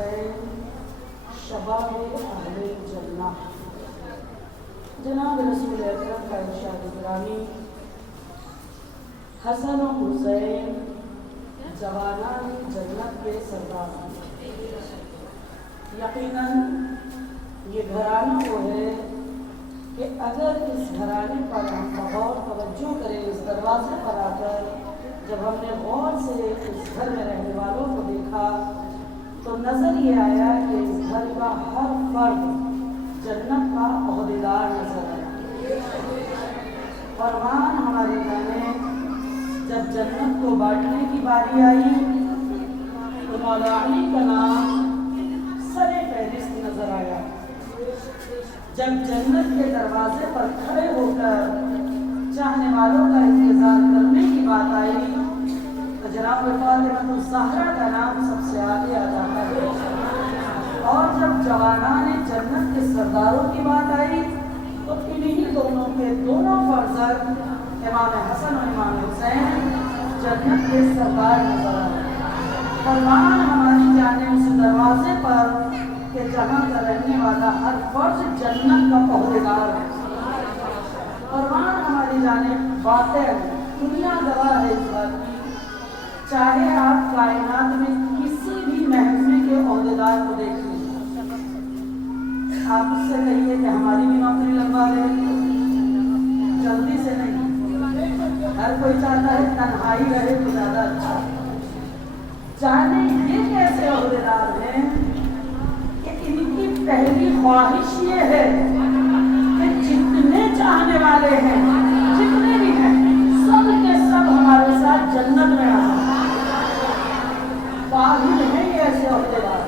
حسین شباب اہل جنہ۔ جناب رسول اکرم کا ارشاد گرامی، حسن و حسین جوانان جنت کے سردار ہیں۔ یقیناً یہ گھرانہ وہ ہے کہ اگر اس گھرانے پر ہم بغور توجہ کریں، اس دروازے پر آ کر جب ہم نے غور سے اس گھر میں رہنے والوں کو دیکھا تو نظر یہ آیا کہ اس گھر کا ہر فرد جنت کا عہدیدار نظر آیا۔ فرمان ہماری جانے جب جنت کو بانٹنے کی باری آئی تو مولا علی کا نام سر فہرست نظر آیا۔ جب جنت کے دروازے پر کھڑے ہو کر چاہنے والوں کا انتظار کرنے کی بات آئی تو جناب فاطمہ الزہرا کا نام سب سے آگے آ جاتا ہے، اور جب جوانان جنت کے سرداروں کی بات آئی تو انہی دونوں کے دونوں فرزند امام حسن اور امام حسین جنت کے سردار نظر آئے۔ فرمان ہماری جانب اس دروازے پر کہ جہاں کا رہنے والا ہر فرد جنت کا عہدیدار ہے۔ فرمان ہماری جانب واقع دنیا گواہ ہے اس بات کی، چاہے آپ کائنات میں کسی بھی محکمے کے عہدیدار کو دیکھ لیجیے، آپ اس سے کہیے کہ ہماری بھی نوکری لگوا دیں، جلدی سے نہیں۔ ہر کوئی چاہتا ہے تنہائی رہے تو زیادہ اچھا۔ جانے یہ کیسے عہدیدار ہیں کہ ان کی پہلی خواہش یہ ہے کہ جتنے چاہنے والے ہیں، جتنے بھی ہیں، سب کے سب ہمارے ساتھ جنت میں آ جائیں۔ واحد ہیں یہ ایسے عہدیدار،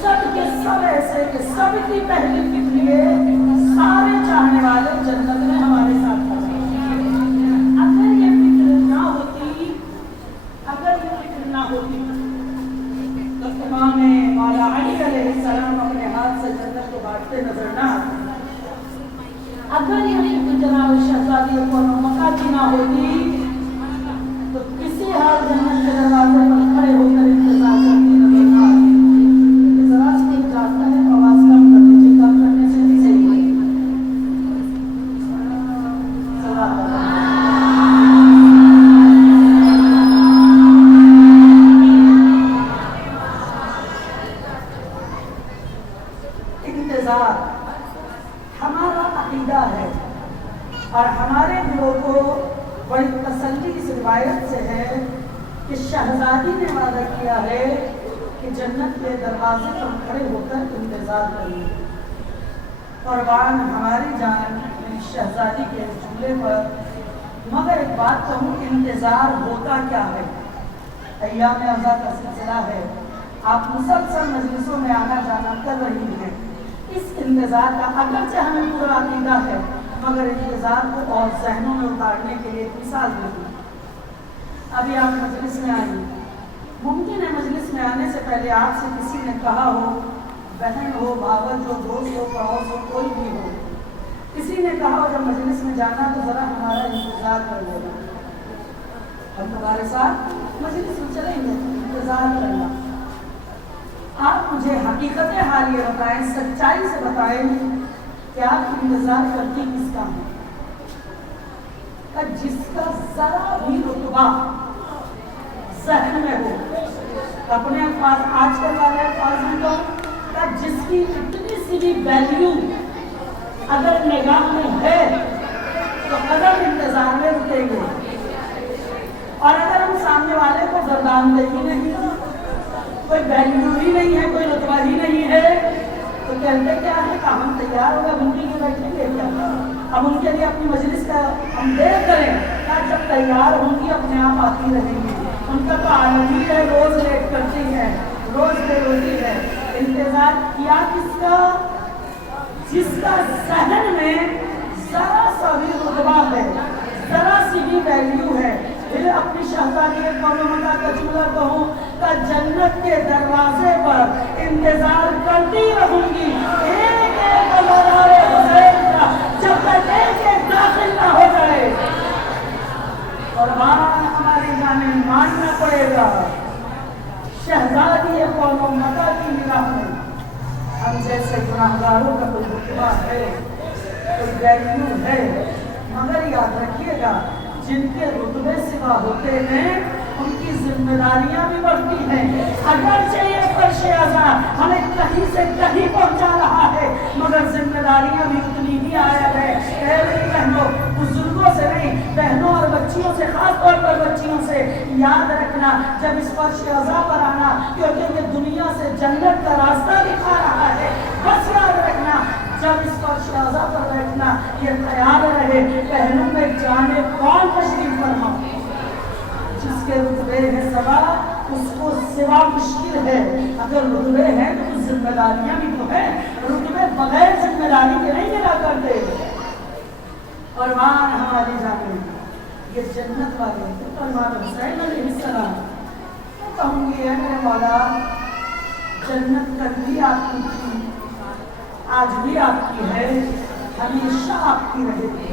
سب کے سب ایسے کہ سب کی پہلی فکر یہ سارے چاہنے والے جنت میں ہمارے ساتھ آ جائیں۔ اگر یہ فکر نہ ہوتی، اگر یہ فکر نہ ہوتی تو امام مولا علی علیہ السلام اپنے ہاتھ سے جنت کو بانٹتے نظر نہ آتے۔ اگر یہ جناب شہزادی کو مکہ کی نہ ہوتی تو کسی حال جنت کے دروازے پر کھڑے ہو کر انتظار کرتی نظر نہ آتی۔ ذرا سے جاتا ہے، آواز کم کر دیجیے، کم کرنے سے نہیں صحیح ہے۔ انتظار ہمارا عقیدہ ہے اور ہمارے دلوں کو بڑی تسلی اس روایت سے ہے کہ شہزادی نے وعدہ کیا ہے کہ جنت کے دروازے پر کھڑے ہو کر انتظار کریں۔ قربان ہماری جان شہزادی کے جملے پر، مگر ایک بات کہوں، انتظار ہوتا کیا ہے؟ ایام ازاں کا سلسلہ ہے، آپ مسلسل مجلسوں میں آنا جانا کر رہی ہیں۔ اس انتظار کا اگرچہ ہمیں پورا عقیدہ ہے، مگر انتظار کو اور ذہنوں میں اتارنے کے لیے مثال دوں۔ ابھی آپ مجلس میں آئی، ممکن ہے مجلس میں آنے سے پہلے آپ سے کسی نے کہا ہو، بہن ہو، بھاوج ہو، دوست ہو، پڑوس ہو، کوئی بھی ہو، کسی نے کہا ہو جب مجلس میں جانا تو ذرا ہمارا انتظار کر لینا، ہم تمہارے ساتھ مجلس میں چلیں گے، انتظار کرنا۔ آپ مجھے حقیقت حال یہ بتائیں، سچائی سے بتائیں کہ آپ انتظار کرتی کس کا ہے؟ جس کا ذرا بھی رتبہ ذہن میں ہو، اپنے الفاظ آج کل والے الفاظ میں تو جس کی اتنی سی بھی ویلیو اگر نگاہ میں ہے تو قدم انتظار میں رکیں گے، اور اگر ہم سامنے والے کو گرداندہی نہیں، کوئی ویلیو ہی نہیں ہے، کوئی رتبہ ہی نہیں ہے، تو کہتے کیا ہے کہ ہم تیار ہوگا ان کے لیے بیٹھیں گے کیا؟ اب ان کے لیے اپنی مجلس کا ہم دیر کریں کیا؟ جب تیار ہوں گی اپنے آپ آتی رہیں گی۔ ان کا تو عادت ہی ہے، روز لیٹ کرتی ہے، روز بے روتی ہے۔ انتظار کیا کس کا؟ جس کا ذہن میں ذرا سا بھی رتبہ ہے، ذرا سی بھی ویلیو ہے۔ پھر اپنی شہزادی قوم مکہ کا جملہ کہوں کہ جنت کے دروازے پر انتظار کرتی رہوں گی، ایک ایک مزار حسین کا، جب تک ایک ایک داخل نہ ہو جائے۔ اور ہماری جانب ماننا پڑے گا، شہزادی قوم مکہ کی نگاہ जैसे गुनाहगारों का कोई रुतबा है, कोई वैल्यू है, मगर याद रखिएगा जिनके रुतबे सिवा होते हैं उनकी जिम्मेदारियां भी बढ़ती हैं। अगरचे ये फर्श आज़ाद हमें कहीं से कहीं पहुंचा रहा है, मगर जिम्मेदारियां भी उतनी ही आया है। मेरी बहनों, बुजुर्गों से नहीं, बहनों और बच्चियों से, खास तौर पर बच्चियों से याद रखना, जब इस फर्श आज़ाद पर आना, क्योंकि ये दुनिया से जन्नत का रास्ता दिखा रहा है। बस याद रखना, जब इस फर्श आज़ाद पर बैठना, ये ख्याल रहे पहलू में जाने कौन तशरीफ फरमा, जिसके रुतबे है सवा उसको सिवा मुश्किल है। अगर रुतबे हैं तो जिम्मेदारियां भी तो हैं, रुतबे बगैर जिम्मेदारी के नहीं मिला करते। और मान हमारी जाने ये जन्नत वाले फरमान हुसैन अलैहिस्सलाम, तो कहूँगी है मेरे मौला, जन्नत कल भी आपकी थी, आज भी आपकी है, हमेशा आपकी रहेगी।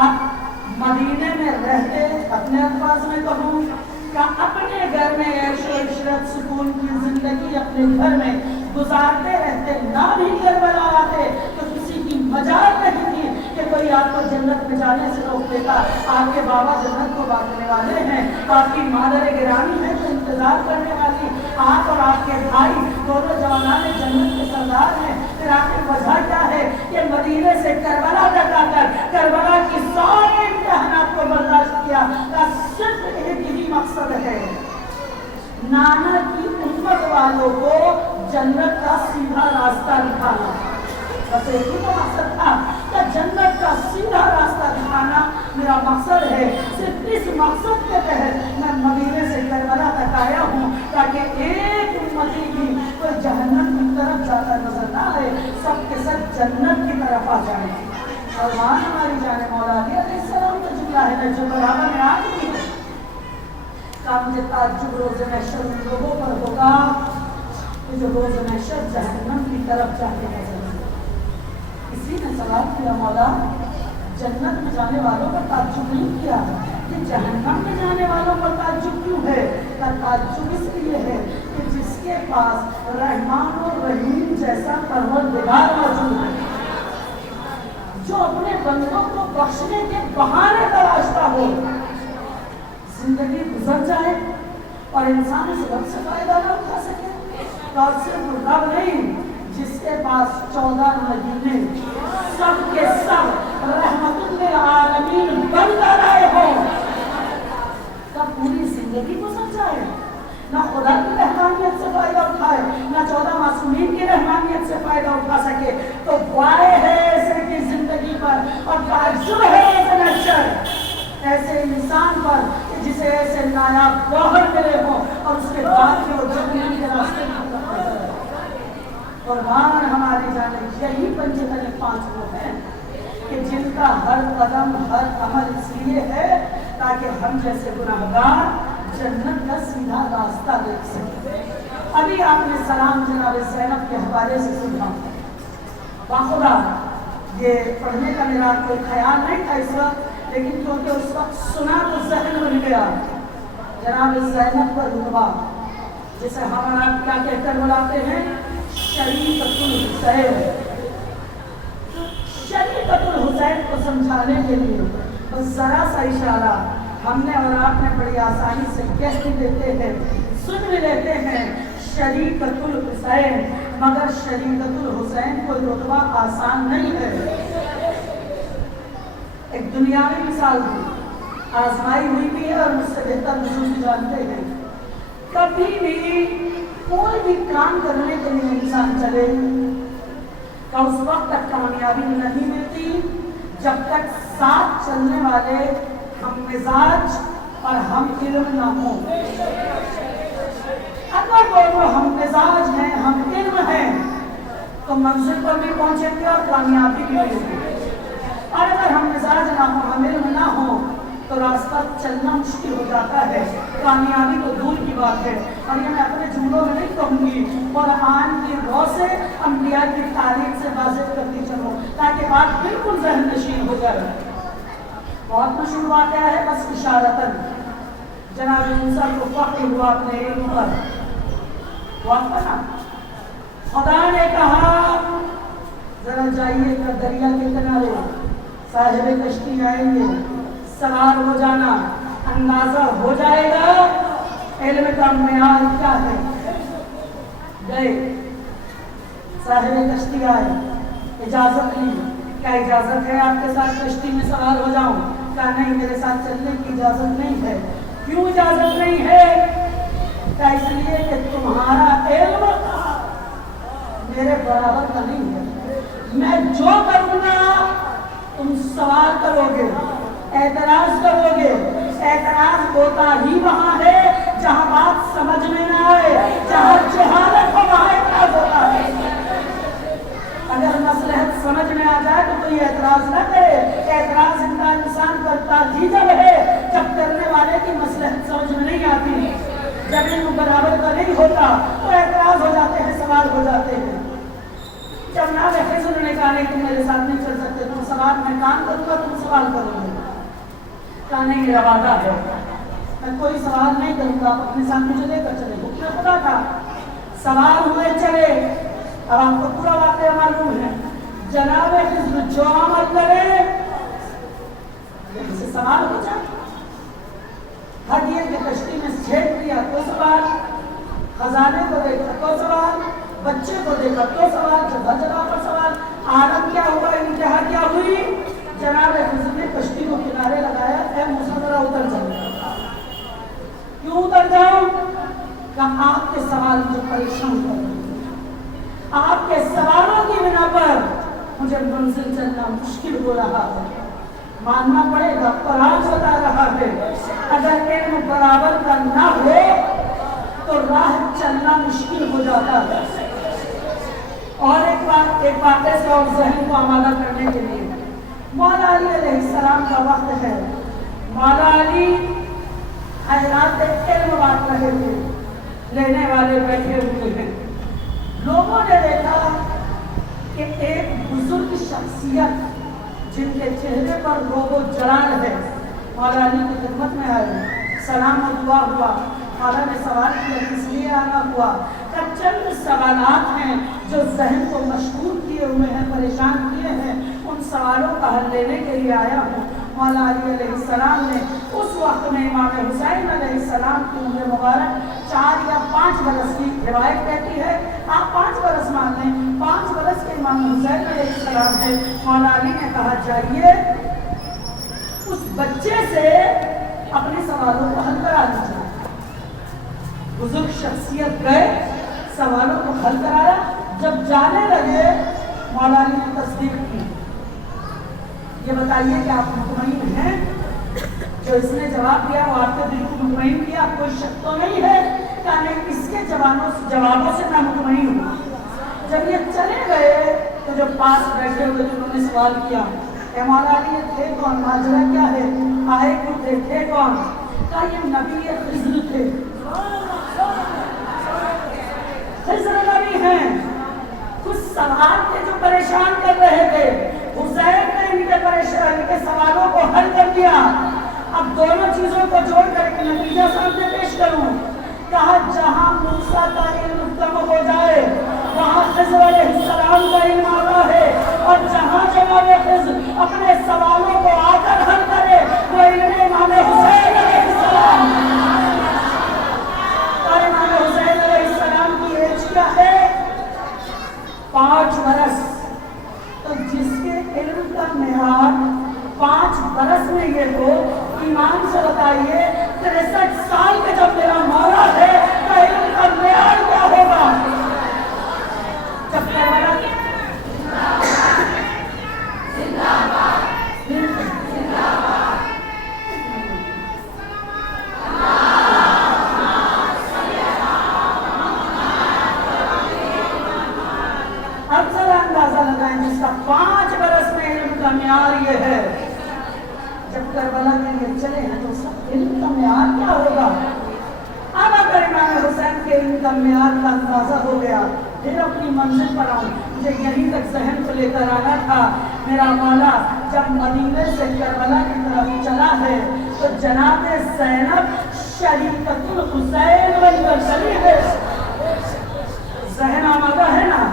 आप मदीने में रहते, अपने अल्फाज में कहूँ कि अपने घर में ऐशो इशरत सुकून की जिंदगी अपने घर में गुजारते रहते, ना भी करबला आते तो किसी की मजाल नहीं थी कि कोई आपको जन्नत में जाने से रोक देगा। आपके बाबा जन्नत को बांटने वाले हैं, आपकी मादर गिरानी है तो इंतजार करने वाली, आप और आपके भाई दोनों जवानाने जन्नत के सरदार हैं। फिर आखिर वजह क्या है कि मदीने से करबला तक आकर करबला की सारी इम्तिहानात को बर्दाश्त किया का सिर्फ एक ही मकसद है, नाना की उम्मत वालों को जन्नत का सीधा रास्ता दिखाना। बस एक ही तो मकसद था कि जन्नत का सीधा रास्ता दिखाना मेरा मकसद है। सिर्फ इस मकसद के तहत मैं मदीने से करबला तक आया हूँ, ताकि एक उम्मती भी कोई जहन्नम की तरफ जाता नजर ना आए, सबके सब जन्नत की तरफ आ जाए। और वहाँ हमारी जाने मौला अली अलैहिस्सलाम का जुमला है जो बराबर में आ चुकी है, का मुझे ताज्जुब रोज़े महशर उन लोगों पर होगा जो रोज़े महशर जहन्नम की तरफ जाते नजर। इसी ने सवाल किया, मौला जन्नत में जाने वालों पर ताज्जुब नहीं किया, कि जहन्नम में जाने वालों पर ताज्जुब क्यों है? का ताज्जुब इसलिए है कि जिसके पास रहमान और रहीम जैसा परवरदिगार मौजूद है, जो अपने बंदों को बख्शने के बहाने तलाशता हो। जिंदगी गुजर जाए और इंसान इस रब से फायदा ना उठा सके, तो सिर्फ रब नहीं, जिसके पास 14 महीने सब के सब रहमतुल आलमीन बनकर आए हो, तब पूरी जिंदगी गुजर जाए, ना खुदा की रहमानियत से फायदा उठाए, ना 14 मासूमीन की रहमानियत से फायदा उठा सके, तो वारे है ऐसे की जिंदगी पर और ताज्जुब है ऐसे नशर ऐसे इंसान पर जिसे ऐसे नायाब गौहर मिले हो और उसके बाद में वो जन्नत के रास्ते की तरफ नजर आए। और मान हमारी जाने यही पंचतन 5 लोग हैं कि जिनका हर कदम हर अमल इसलिए है ताकि हम जैसे गुनाहगार जन्नत का सीधा रास्ता देख सकें। अभी आपने सलाम जनाब ज़ैनब के हवाले से सुना, बाखुदा ये पढ़ने का मेरा कोई ख्याल नहीं था इस वक्त, लेकिन क्योंकि उस वक्त सुना तो ज़हन बन गया। जनाब ज़ैनब का रुतबा, जिसे हम आप क्या कहकर बुलाते हैं, शरीकतुल हुसैन। शरीकतुल हुसैन को समझाने के लिए बस जरा सा इशारा हमने और आपने बड़ी आसानी से कह भी देते हैं, सुन भी लेते हैं, शरीकतुल हुसैन। मगर शरीकतुल हुसैन कोई रुतबा आसान नहीं है। एक दुनियावी मिसाल भी आजमाई हुई भी है और मुझसे बेहतर बुजुर्ग जानते हैं। कभी भी कोई भी काम करने के लिए इंसान चले तो उस वक्त तक कामयाबी नहीं मिलती जब तक साथ चलने वाले हम मिजाज और हम इल्म ना हो। अगर दोनों हम मिजाज हैं, हम इल्म हैं, तो मंजिल पर भी पहुंचेंगे और कामयाबी भी मिलेगी। और अगर हम मिजाज ना हो, हम इल्म ना हो, तो रास्ता चलना मुश्किल हो जाता है, कामयाबी तो दूर की बात है। और ये मैं अपने जुमलों में नहीं कहूँगी, कुरान की रौ से अंबिया की तारीफ से वाज़ेह करती चलो ताकि बात बिल्कुल ज़हन नशीन हो जाए। बहुत मशहूर वाक़या है, बस इशारतन जनाब मूसा को फख्र हुआ अपने इल्म पर, वाक़या خدا نے کہا ذرا جائیے گا دریا کے کنارے، صاحب کشتی آئیں گے، سوار ہو جانا، اندازہ ہو جائے گا علم کا معیار کیا ہے۔ گئے، صاحب کشتی آئے، اجازت لی، کیا اجازت ہے آپ کے ساتھ کشتی میں سوار ہو جاؤں؟ کہا نہیں، میرے ساتھ چلنے کی اجازت نہیں ہے۔ کیوں اجازت نہیں ہے؟ کہا اس لیے کہ تمہارا علم میرے برابر کا نہیں ہے، میں جو کروں گا تم سوال کرو گے، اعتراض کرو گے۔ اعتراض ہوتا ہی وہاں ہے جہاں بات سمجھ میں نہ آئے، جہاں جہالت ہو وہاں اعتراض ہوتا ہے۔ اگر مصلحت سمجھ میں آ جائے تو کوئی اعتراض نہ کرے۔ اعتراض انسان کرتا ہی جب ہے جب کرنے والے کی مصلحت سمجھ میں نہیں آتی، جب علم برابر کا نہیں ہوتا تو اعتراض ہو جاتے ہیں، سوال ہو جاتے ہیں۔ جب جناب خضر نے کہا نہیں تم میرے ساتھ نہیں چل سکتے، تم سوال میں کام کروں گا، تم سوال کرو گے۔ کہا نہیں، میرا وعدہ ہے میں کوئی سوال نہیں کروں گا، آپ اپنے ساتھ مجھے لے کر چلے۔ حکم خدا تھا، سوال ہوئے چلے۔ اب آپ کو پورا واقعہ معلوم ہے، جناب خضر جو عمل کرے سے سوال ہو جائے۔ ہڈیے کے کشتی میں چھیڑ دیا تو سوال، خزانے کو دیکھا تو سوال، بچے کو دیکھا تو سوال، جگہ جگہ پر سوال۔ عالم کیا ہوا، انتہا کیا ہوئی؟ جناب خضر نے کشتی کو کنارے لگایا، اے موسیٰ ذرا اتر جاؤ۔ کیوں اتر جاؤں؟ کہ آپ کے سوال مجھے پریشان کر رہے ہیں، آپ کے سوالوں کی بنا پر مجھے منزل چلنا مشکل ہو رہا ہے، ماننا پڑے گا۔ قرآن بتا رہا ہے اگر علم برابر کا نہ ہو تو راہ چلنا مشکل ہو جاتا ہے۔ اور ایک واقعے سے اور ذہن کو آمادہ کرنے کے لیے، مولا علی علیہ السلام کا وقت ہے۔ مولا علی خیرات علم بانٹ رہے تھے، لینے والے بیٹھے ہوئے ہیں۔ لوگوں نے دیکھا کہ ایک بزرگ شخصیت جن کے چہرے پر روب و جلال ہے مولا علی کی خدمت میں آئے، سلام و دعا ہوا۔ مولا نے سوال کیا کس لیے آنا ہوا؟ کہ چند سوالات ہیں جو ذہن کو مشغول کیے ہوئے ہیں، پریشان کیے ہیں، ان سوالوں کا حل لینے کے لیے آیا ہوں۔ مولا علی علیہ السلام نے اس وقت میں امام حسین علیہ السلام کی عمر مبارک 4 یا 5 برس کی روایت کہتی ہے، آپ 5 برس مان لیں، 5 برس کے امام حسین علیہ السلام ہے۔ مولا علی نے کہا جائیے اس بچے سے اپنے سوالوں کو حل کرا دیجیے۔ بزرگ شخصیت گئے، سوالوں کو حل کرایا۔ جب جانے لگے مولا علی نے تصدیق کی، یہ بتائیے کہ آپ مطمئن ہیں؟ جو اس نے جواب دیا وہ آپ کے دل کو مطمئن کیا، کوئی شک تو نہیں ہے؟ کہ نہیں، اس کے جوابوں سے میں مطمئن ہوں۔ جب یہ چلے گئے تو جو پاس بیٹھے ہوئے تھے انہوں نے سوال کیا، اے مولا علی یہ تھے کون، ماجرا کیا ہے، آئے کیوں تھے کون؟ کہا یہ نبی خضر تھے، خضر نبی ہیں، کچھ سوال تھے جو پریشان کر رہے تھے، حسین نے ان کے سوالوں کو حل کر دیا۔ اب دونوں چیزوں کو جوڑ کر ایک نتیجہ سامنے پیش کروں۔ کہا جہاں موسیٰ کا علم کم ہو جائے وہاں خضر علیہ السلام کا علم آتا ہے، اور جہاں جناب خضر اپنے سوالوں کو آ کر حل کرے وہ علم امام حسین علیہ السلام۔ اور امام حسین علیہ السلام کی ایج کیا ہے؟ 5 برس۔ تو جس کے علم کا معیار 5 برس میں یہ ہو، ایمان سے بتائیے 63 سال کا جب میرا مولا ہے تو علم کا معیار کیا ہوگا؟ جب کربلا اب ذرا اندازہ لگائیں جس کا 5 برس میں علم کا معیار یہ ہے، جب کربلا کے لیے چلے ہیں تو اس کا علم کا معیار کیا ہوگا؟ اب اگر امام حسین کے علم کا معیار کا اندازہ ہو گیا، پھر اپنی منزل پر آؤں، مجھے یہیں تک ذہن کو لے کر آنا تھا۔ میرا مولا جب مدینے سے کربلا کی طرف چلا ہے تو جناب زینب شریکۃ الحسین بن کر چلی ہے۔ ذہن آمادہ ہے نا؟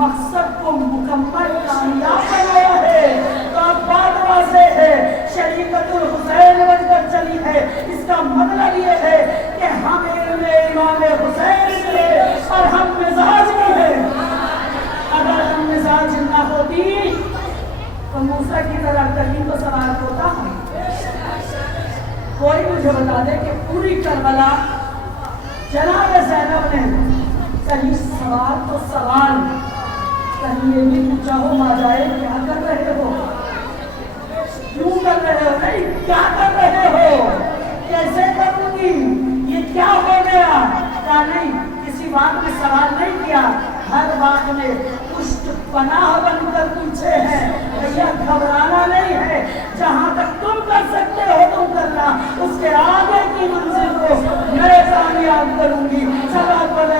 मकसद को मुकम्मल कामयाब बनाया है। तो अब बात वाज़ेह है, शरीकतुल हुसैन बनकर चली है। इसका मतलब ये है कि हम इमाम हुसैन मिले और हम मिजाज भी है। अगर हम मिजाज ना होती तो मूसा की तरह कहीं तो सवाल होता है। कोई मुझे बता दे कि पूरी करबला जनाब ज़ैनब ने कहीं सवाल तो सवाल कहीं ये भी पूछा हो आ जाए क्या कर रहे हो, क्यों कर रहे हो, नहीं क्या कर रहे हो, कैसे करूंगी, ये क्या हो गया, क्या नहीं, किसी बात में सवाल नहीं किया। हर बात में पुष्ट पनाह बनकर पूछे हैं। भैया घबराना नहीं है, जहाँ तक तुम कर सकते हो तुम करना, उसके आगे की मंजिल को मैं कामयाब करूंगी। सदा पड़े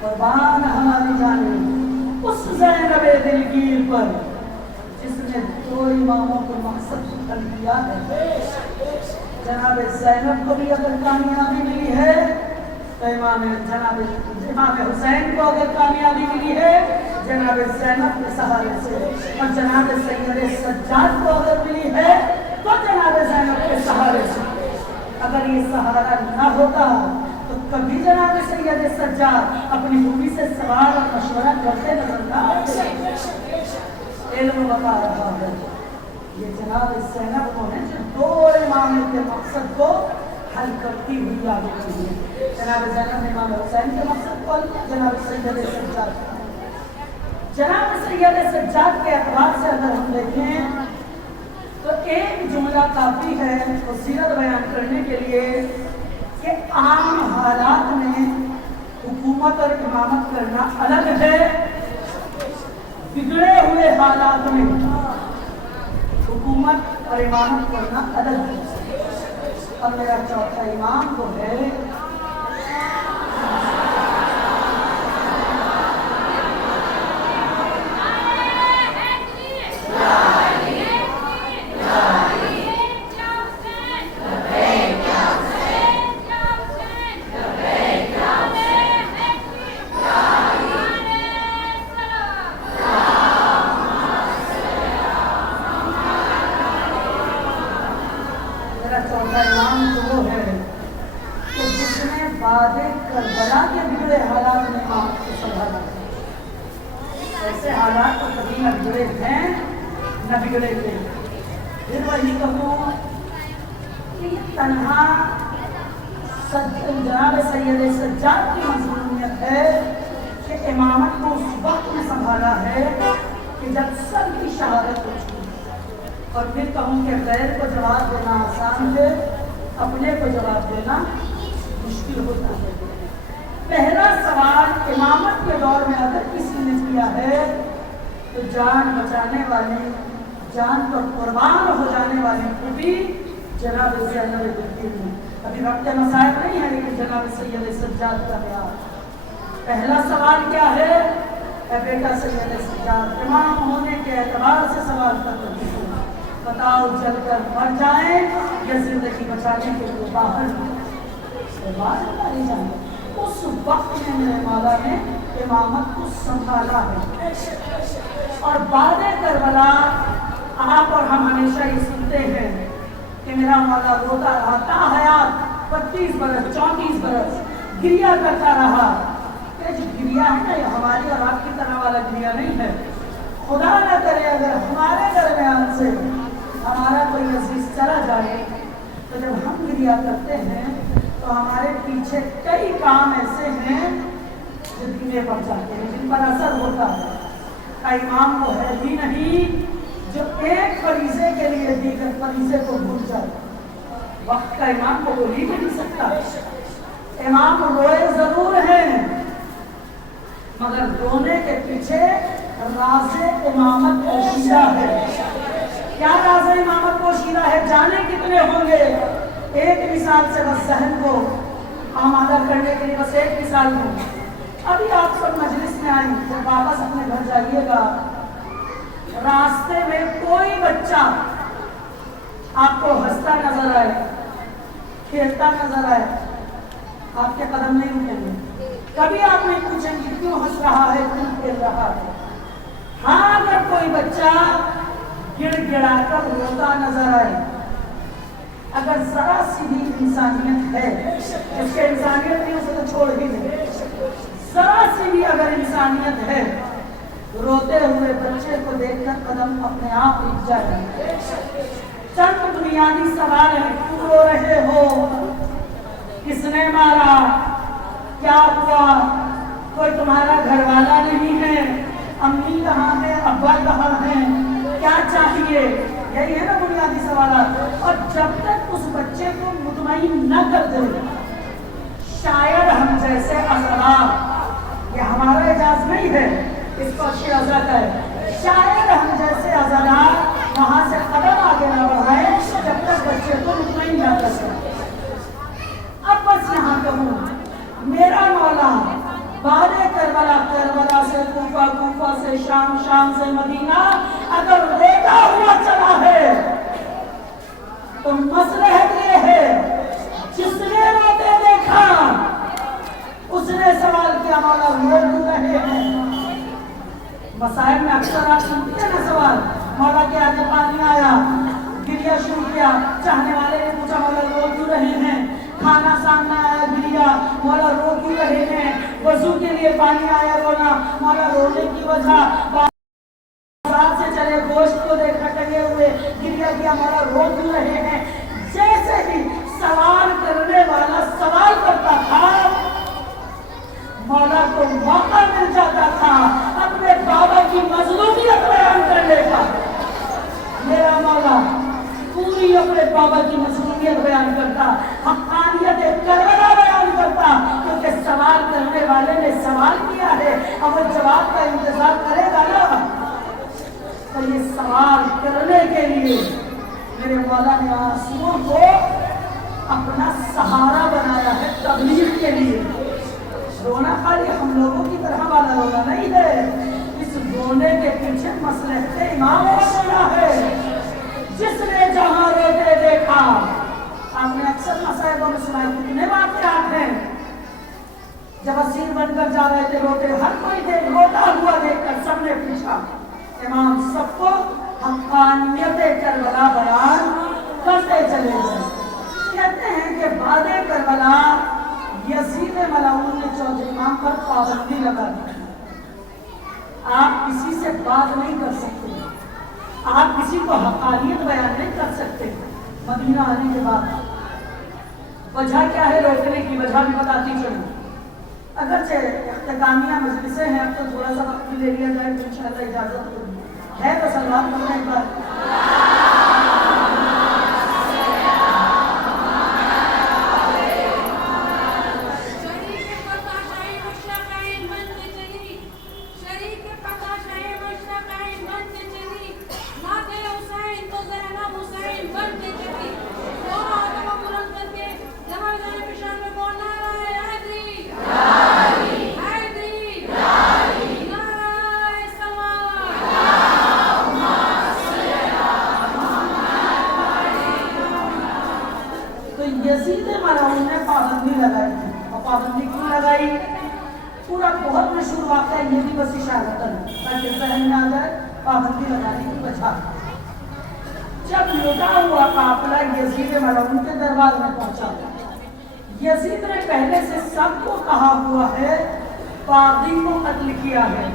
कुर्बान हमारी जाने उस ज़ैनब दिलगीर पर जिसने दो इमामों को मकसद कर दिया है। जनाब ज़ैनब को भी अगर कामयाबी मिली है तो इमाम हुसैन को अगर कामयाबी मिली है जनाब ज़ैनब के सहारे से, और जनाब सैयद सज्जाद को अगर मिली है तो जनाब ज़ैनब के सहारे से। अगर ये सहारा न होता तो कभी जनाब सैयद सज्जाद अपनी बीवी से सवाल और मशवरा करते नजर न आते। इल्म बता रहा है ये जनाब ज़ैनब को है जो दो इमाम के मकसद को हल करती हुई आगे बढ़ी है। जनाब ज़ैनब ने इमाम हुसैन के मकसद को, जनाब सैयद सज्जाद, जनाब सैयद सज्जाद के एतबार से अगर हम देखें तो एक जुमला काफी है तो सीरत बयान करने के लिए कि आम हालात में हुकूमत और इमामत करना अलग है, बिगड़े हुए हालात में हुकूमत और इमामत करना अलग है। और मेरा चौथा इमाम वो है करबला के बिगड़े हालात में इमामत को संभाला। ऐसे हालात तो कभी न बिगड़े हैं न बिगड़े थे। फिर वही कहूँ कि तन्हा जनाब सैयद सज्जाद की मजमूनियत है कि इमामत को उस वक्त में संभाला है कि जब सबकी शहादत हो चुकी। और फिर कहूँ कि गैर को जवाब देना आसान है, अपने को जवाब देना मुश्किल होता है। पहला सवाल इमामत के दौर में अगर किसी ने किया है तो जान बचाने वाली, जान पर कुर्बान हो जाने वाली खूबी जनाब ज़ैनब दिलगीर में। अभी वक्त मसाइल नहीं है लेकिन जनाब सैयद सज्जाद का बयान। पहला सवाल क्या है, बेटा सैयद सज्जाद, इमाम होने के एतबार से सवाल करते हैं, बताओ जलकर मर जाए या जिंदगी बचाने के लिए बाहर मारी जाए। उस वक्त में मेरे मौला ने इमामत को संभाला है। और बाद करबला आप और हम हमेशा ये सुनते हैं कि मेरा मौला रोता रहा, ताहयात 32 बरस 34 बरस गिरिया करता रहा। जो गिरिया है ना, ये हमारी और आपकी तरह वाला गिरिया नहीं है। खुदा न करे अगर हमारे दरमियान से हमारा कोई अजीज चला जाए तो जब हम गिरिया करते हैं तो हमारे पीछे कई काम ऐसे हैं जो धीमे पड़ जाते हैं, जिन पर असर होता है। का इमाम वो है ही नहीं जो एक फरीजे के लिए दीगर फरीजे को भूल जाए। वक्त का इमाम को भूल ही नहीं सकता। इमाम रोए जरूर हैं मगर रोने के पीछे राज़े इमामत ऐसी پوشیدہ ہے. کیا راز امامت پوشیدہ ہے؟ جانے کتنے ہوں گے. ایک مثال سے بس ذہن کو آمادہ کرنے کے لیے بس ایک مثال دوں. ابھی آپ سب مجلس میں آئیں، جب واپس اپنے گھر جائیے گا، راستے میں کوئی بچہ آپ کو ہنستا نظر آئے، کھیلتا نظر آئے، آپ کے قدم نہیں رکیں گے. کبھی آپ نہیں پوچھیں گے کیوں ہنس رہا ہے، کیوں کھیل رہا ہے. ہاں اگر کوئی بچہ گڑ گڑا کر روتا نظر آئے، اگر ذرا سی بھی انسانیت ہے، جس کے انسانیت نہیں اسے تو چھوڑ ہی نہیں، ذرا سی بھی اگر انسانیت ہے، روتے ہوئے بچے کو دیکھ کر قدم اپنے آپ رک جائے. چند بنیادی سوال ہیں. کیوں رو رہے ہو؟ کس نے مارا؟ کیا ہوا؟ کوئی تمہارا گھر والا نہیں ہے؟ امی کہاں ہے؟ ابا کہاں ہیں؟ کیا چاہیے؟ یہی ہے نا بنیادی سوالات. اور جب تک اس بچے کو مطمئن نہ کر دے، شاید ہم جیسے عضلات، یہ ہمارا اعجاز نہیں ہے، اس کو اچھی عزت ہے، شاید ہم جیسے عضلات وہاں سے قدم آگے نہ بڑھائیں جب تک بچے کو مطمئن نہ کر سکے. اب بس یہاں کہوں، میرا مولا بعد کربلا، کربلا سے کوفہ، کوفہ سے شام، شام سے مدینہ اگر روتا ہوا چلا ہے تو مصلحت یہ ہے جس نے روتے دیکھا اس نے سوال کیا مولا رو کیوں رہے ہیں. مسائل میں اکثر آپ سنتے ہیں نا سوال، مولا کے آگے پانی آیا، گریا شروع کیا، چاہنے والے نے پوچھا مولا رو کیوں رہے ہیں. کھانا سامنے آیا، گریا، مولا رو کیوں رہے ہیں. وضو کے لیے پانی آیا، رونا، مولا رونے کی وجہ. بازار سے چلے، گوشت کو دیکھا ٹنگے ہوئے، گریا کیا، مولا رو کیوں رہے ہیں. جیسے ہی سوال کرنے والا سوال کرتا تھا، مولا کو موقع مل جاتا تھا اپنے بابا کی مظلومیت بیان کرنے کا. میرا مولا پوری اپنے بابا کی مظلومیت بیان کرتا، حقانیت کربلا بیان کرتا، کیونکہ سوال کرنے والے نے سوال کیا ہے، اب وہ جواب کا انتظار کرے گا نا. تو یہ سوال کرنے کے لیے میرے مولا نے آنسوؤں کو اپنا سہارا بنایا ہے تبلیغ کے لیے. رونا خالی ہم لوگوں کی طرح والا رونا نہیں ہے، اس رونے کے پیچھے مصلحت امام رونا ہے. جس نے جہاں روتے دیکھا، آپ نے اکثر مصائبوں میں سنائے کتنے واقعات ہیں. جب اسیر بن کر جا رہے تھے روتے، ہر کوئی روتا ہوا دیکھ کر سب نے پوچھا، امام سب کو حقانیت کربلا بیان کرتے چلے گئے. کہتے ہیں کہ بعد کربلا یزید ملعون نے چودھری امام پر پابندی لگا دی. آپ کسی سے بات نہیں کر سکتے، آپ کسی کو حقانیت بیان نہیں کر سکتے. مدینہ آنے کے بعد وجہ کیا ہے روکنے کی؟ وجہ بھی بتاتی چلوں. اگرچہ اختتامیہ مجلسیں ہیں، اب تو تھوڑا سا وقت بھی لے لیا جائے تو انشاءاللہ اجازت ہوگی. ہے تو سلوات پڑھنا ایک بار. یزید ملعون نے پابندی لگائی تھی. اور پابندی کیوں لگائی؟ پورا بہت مشہور واقعہ یہ بھی بس اشارتاً تاکہ ذہن میں آ جائے پابندی لگانے کی وجہ. جب لٹا ہوا قافلہ یزید ملعون کے دربار میں پہنچا، یزید نے پہلے سے سب کو کہا ہوا ہے باغی کو قتل کیا ہے،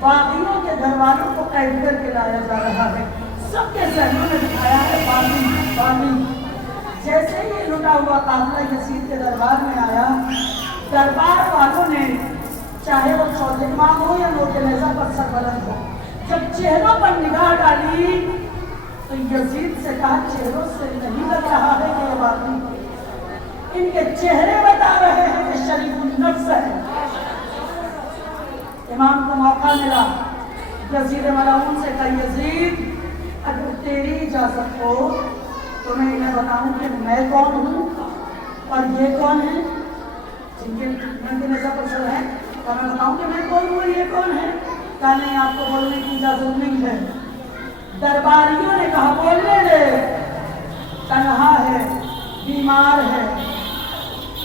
باغیوں کے گھر والوں کو قید کر کے لایا جا رہا ہے. سب کے ذہنوں میں دکھایا ہے باغی باغی. جیسے یہ لٹا ہوا قافلہ یزید کے دربار میں آیا، دربار والوں نے چاہے وہ چودھری امام ہو یا نوٹ نیزہ پر سربلند ہو، جب چہروں پر نگاہ ڈالی تو یزید سے کہا چہروں سے نہیں لگ رہا ہے کہ یہ باغی، ان کے چہرے بتا رہے ہیں کہ شریف النفس ہے. امام کو موقع ملا، یزید ملعون سے کہا یزید इजाजत हो तो मैं इन्हें बताऊं कि मैं कौन हूँ और ये कौन है, जिनके नजर पर सर है, और मैं बताऊं कि मैं कौन हूँ, ये कौन है। कहा नहीं, आपको बोलने की इजाजत नहीं है। दरबारियों ने कहा बोलने दे, तन्हा है, बीमार है,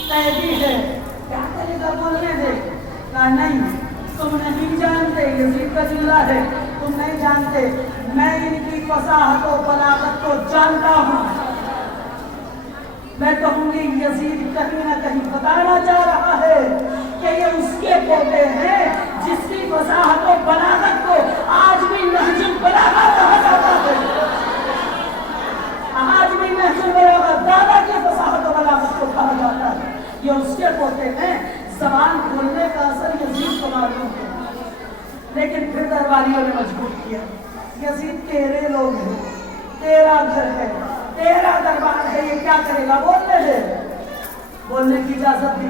कैदी है, क्या करेगा, बोलने दे। कहा नहीं, तुम नहीं जानते, यजीद का जिला है, तुम नहीं जानते, मैं इनकी फसाहत और बलागत को जानता हूँ। मैं कहूंगी यजीद कहीं ना कहीं बताना चाह रहा है कि ये उसके पोते हैं जिसकी फसाहत और बलागत को आज भी नहजुल बलागत कहा जाता है। आज भी नहजुल बलागत दादा की फसाहत और बलागत को कहा जाता है। ये उसके पोते हैं। ज़बान खोलने का असर यजीद को मालूम है, लेकिन फिर दरबारियों ने मजबूर किया। यजीद तेरे लोग हैं, तेरा घर है, तेरा दरबार है, ये क्या करेगा, बोलने दे। बोलने की इजाजत दी।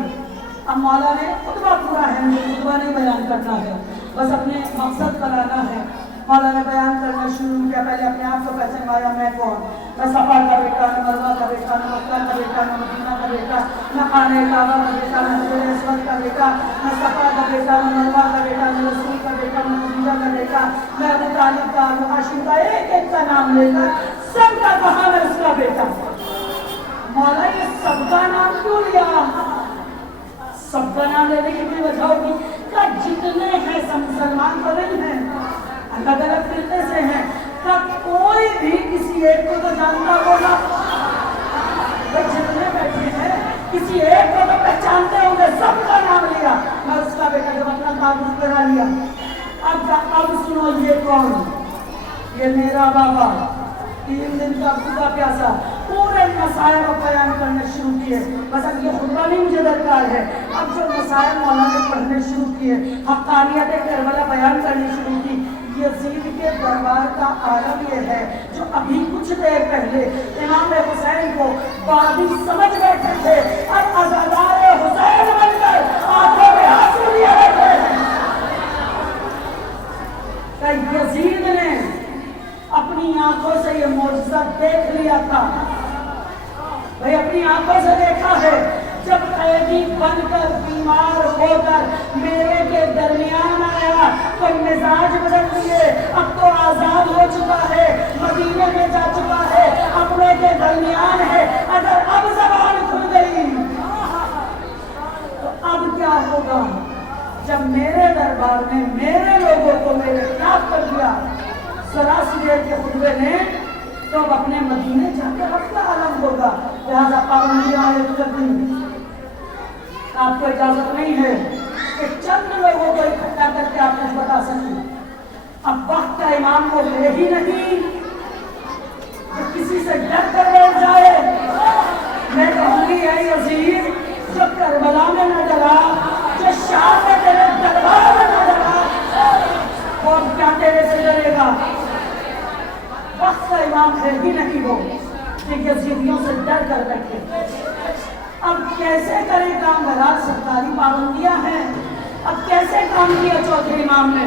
अब मौला ने खुतबा पूरा है, मुझे खुतबा नहीं बयान करना है, बस अपने मकसद पर आना है। मौला ने बयान करना शुरू किया। पहले अपने आप को पहचानवाया, मैं कौन, मैं सफा का बेटा, न मरवा का बेटा, न मक्का का बेटा, न मदीना का बेटा, न खाने काबा का बेटा, न हजर अस्वद का बेटा, न सफा का बेटा, न मरवा का बेटा, न रसूल का बेटा, न नबीजा का बेटा, मैं अबू तालिब का, अबू हाशिम का, एक एक का नाम लेकर सबका कहा मैं उसका बेटा। मौला ये सबका नाम क्यों लिया? सबका नाम लेने की कोई वजह होगी क्या? जितने हैं सब मुसलमान तो नहीं हैं, अलग अलग फिरके से हैं, क्या कोई भी किसी एक को तो जानता होगा? जितने बैठे हैं किसी एक को तो पहचानते होंगे, सबका नाम लिया, मैं उसका बेटा, जब अपना ताबूत करा लिया। अब सुनो, ये कौन? ये मेरा बाबा, 3 दिन का भूखा प्यासा, पूरे मसाइल को बयान करने शुरू किए। बस अब ये खुतबा नहीं मुझे दरकार है, अब जो मसाइल मौला ने पढ़ने शुरू किए, हक़ानियत करबला बयान करनी शुरू की। यजीद के दरबार का आलम ये है, जो अभी कुछ देर पहले इमाम हुसैन को बादी समझ बैठे थे, अब अज़ादारे हुसैन बनकर आंखों में आंसू लिए बैठे हैं। यजीद ने अपनी आंखों से ये मौजज़ा देख लिया था। भाई अपनी आंखों से देखा है, जब कैदी बनकर बीमार होकर मेरे के दरमियान आया तो मिजाज बदल दिए, अब तो आजाद हो चुका है, मदीने में जा चुका है, अपने के दरमियान है। अगर अब ज़बान खुल गई तो अब क्या होगा? जब मेरे दरबार में मेरे लोगों को मेरे खिलाफ कर दिया सरासी देर के खुतबे ने, तो अब अपने मदीने जाकर अपना आलम होगा। लिहाजा पाबंदियां आयत कर दी। आपको इजाजत नहीं है कि चंद लोगों को इकट्ठा करके आप कुछ बता सकें। अब वक्त का इमाम को है ही नहीं कि किसी से डर कर बैठ जाए। मैं कहूंगी है यजीद, जो करबला में न डरा, जो शाम में तेरे दरबार में न डरा, और क्या तेरे से डरेगा? वक्त का इमाम है ही नहीं वो कि यजीदियों से डर कर बैठे। अब कैसे करें काम? बहरहाल सरकारी पाबंदियां हैं, अब कैसे काम किया चौथे इमाम ने?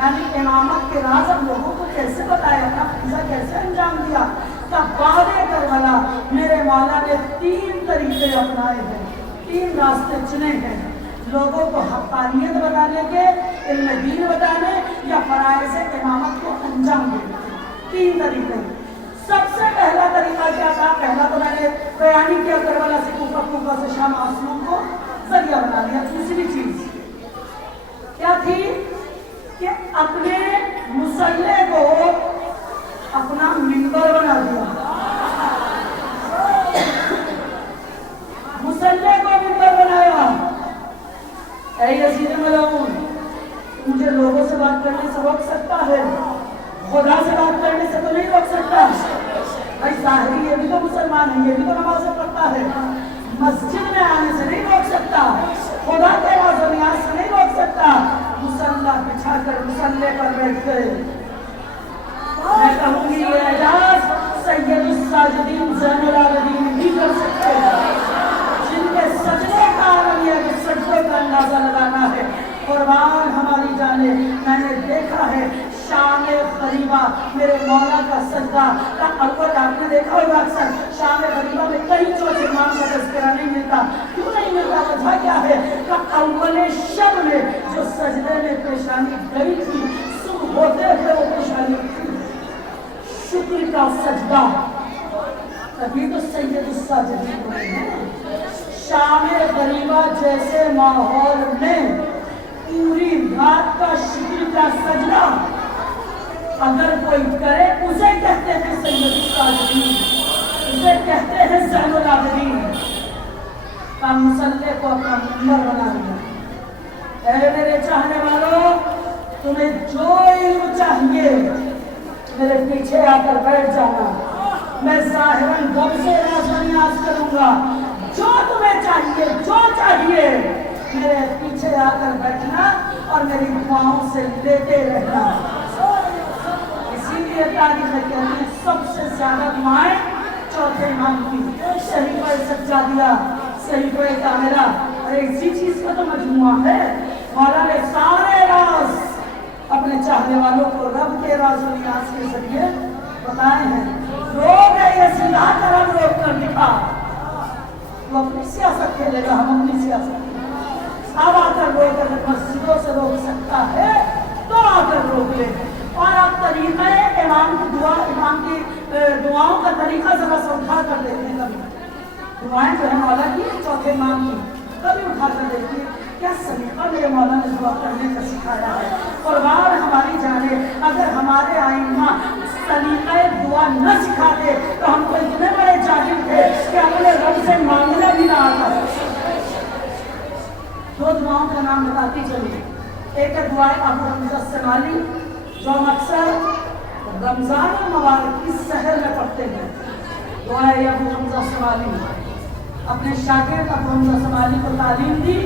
यानी इमामत के राज अब लोगों को कैसे बताया, अपना फरीज़ा कैसे अंजाम दिया? तब बाद करबला मेरे मौला ने 3 तरीके अपनाए हैं, 3 रास्ते चुने हैं, लोगों को हक़ानियत बताने के, इल्म दीन बताने या फराइज़ इमामत को अंजाम देने के। 3 तरीके। सबसे पहला तरीका क्या था? पहला तो मैंने बयानी किया, करबला से कूफा, कूफा से शाम, आसमां को जरिया बना दिया। दूसरी चीज क्या थी कि अपने मुसल्ले को अपना मिंबर बना दिया, मुसल्ले को मिंबर बनाया। ऐ यजीद मलऊन, मुझे लोगों से बात करने से रोक सकता है, खुदा से बात करने से तो नहीं रोक सकता। भाई ज़ाहिरी ये भी तो मुसलमान है, ये भी तो नमाज़ पढ़ता है, मस्जिद में आने से नहीं रोक सकता, खुदा के नाज़ से नहीं रोक सकता। मुसल्ला बिछाकर मुसल्ले पर बैठ गए। मैं कहूँगी ये एजाज़ सैयदुस साजिदीन ज़ैनुल आबिदीन भी कर सकते हैं, जिनके सजदे का आलम यह कि सजदों का अंदाज़ा लगाना है। कुर्बान हमारी जाने, मैंने देखा है शाम गरीबा मेरे मौला का सजदा का अव्वल आपने देखा होगा अक्सर शाम गरीबा में कहीं चौथे इमाम का तज़किरा नहीं मिलता। क्यों नहीं मिलता? वजह क्या है? का अव्वल शब में जो सजदे में पेशानी गई थी, सुबह होते हुए वो पेशानी शुक्र का सजदा, तभी तो सैयदुस साजिदीन बने हैं। शाम गरीबा जैसे माहौल में पूरी रात का शुक्र का सजदा अगर कोई करे उसे कहते हैं सैयदुस साजिदीन, उसे कहते हैं ज़ैनुल आबिदीन। का मुसल्ले को अपना मिंबर बना लिया। ऐ मेरे चाहने वालों, तुम्हें जो इल्म चाहिए मेरे पीछे आकर बैठ जाना, मैं ज़ाहिरन गम से नाज़ करूंगा। जो तुम्हें चाहिए, जो चाहिए मेरे पीछे आकर बैठना और मेरी दुआओं से लेते रहना। इसीलिए तारीख कहती है सबसे ज्यादा दुआएं चौथे इमाम की, शरीफ़े सज्जादिया, शरीफ़े कामिला। और इसी चीज का तो मजमुआ है। मौला ने सारे राज अपने चाहने वालों को रब के राज और नियाज के जरिए बताए हैं। रोग है ये सीधा तरह रोक कर दिखा। वो अपनी सियासत खेलेगा, हम अपनी सियासत। अब आकर रोक, अगर मस्जिदों से रोक सकता है तो आकर रोक ले। और आप तरीका इमाम की दुआ, इमाम की दुआओं का तरीका जरा सा उठा कर देखिए। कभी दुआएं जो है मौला की चौथे इमाम की, कभी उठा कर देखिए क्या सलीका मेरे मौला ने दुआ करने का सिखाया है। कुर्बान हमारी जाने, अगर हमारे आइम्मा सलीका दुआ न सिखाते तो हम तो इतने बड़े जाहिल थे कि अपने रब से मांगना भी ना आता। दो दुआओं का नाम बताती चलिए। एक दुआ अबू हमजा समाली जो हम अक्सर रमजान और मुबारक की सहर में पढ़ते हैं। दुआ अबू हमजा समाली, अपने शागिर्द अबू हमजा समाली को तालीम दी,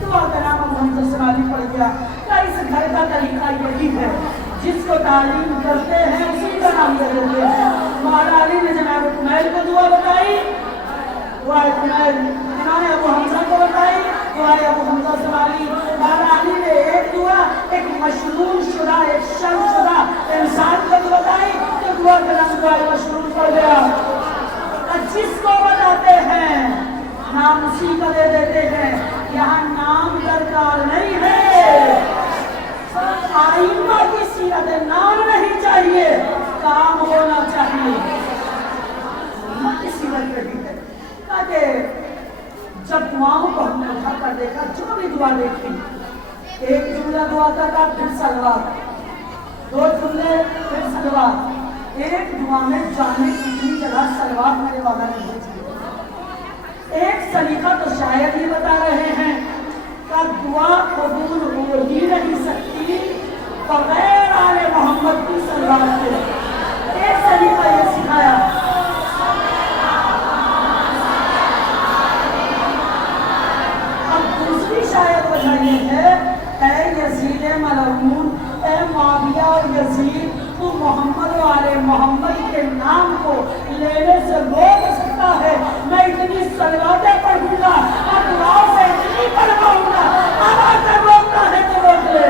दुआ का नाम अबू हमजा समाली पड़ गया। क्या इस घर का तरीका यही है? जिसको तालीम करते हैं उसी का नाम दे देते हैं। मौला अली ने जनाब कुमैल को दुआ बताई, दुआ कुमैल इन्होंने अबू हमजा को बताई, दुआ अबू हमजा समाली। मौला अली ने एक दुआ एक मशरूम शुदा, एक शर्मशुदा इंसान को बताई तो दुआ का नाम दुआ मशरूम पड़ गया। जिसको बताते हैं नाम उसी का दे देते हैं। यहाँ नाम दरकार नहीं है, आइम्मा की सीरत नाम नहीं चाहिए, काम होना चाहिए। की सीरत रही है ताकि जब दुआओं को हमने उठा कर देखा, जो भी दुआ देखी, एक जुमला दुआ का था फिर सलवार, दो जुमले फिर सलवार। एक दुआ में जाने कितनी जगह सलवार मेरे वाला ने भेजी। एक सलीका तो शायद ही बता रहे हैं का दुआ कबूल हो ही नहीं सकती बगैर आले मोहम्मद की सलवार के। एक सलीका ये सिखाया। अब दूसरी शायद वजह ये है, ऐ यजीद मलऊन, ऐ मुआविया और यजीद, तू मोहम्मद वाले मोहम्मद के नाम को लेने से रोक सकता है। मैं इतनी सलवातें पढ़ूंगा और दुआओं से इतनी पढ़वाऊंगा, अब आकर रोकता है तो रोक ले।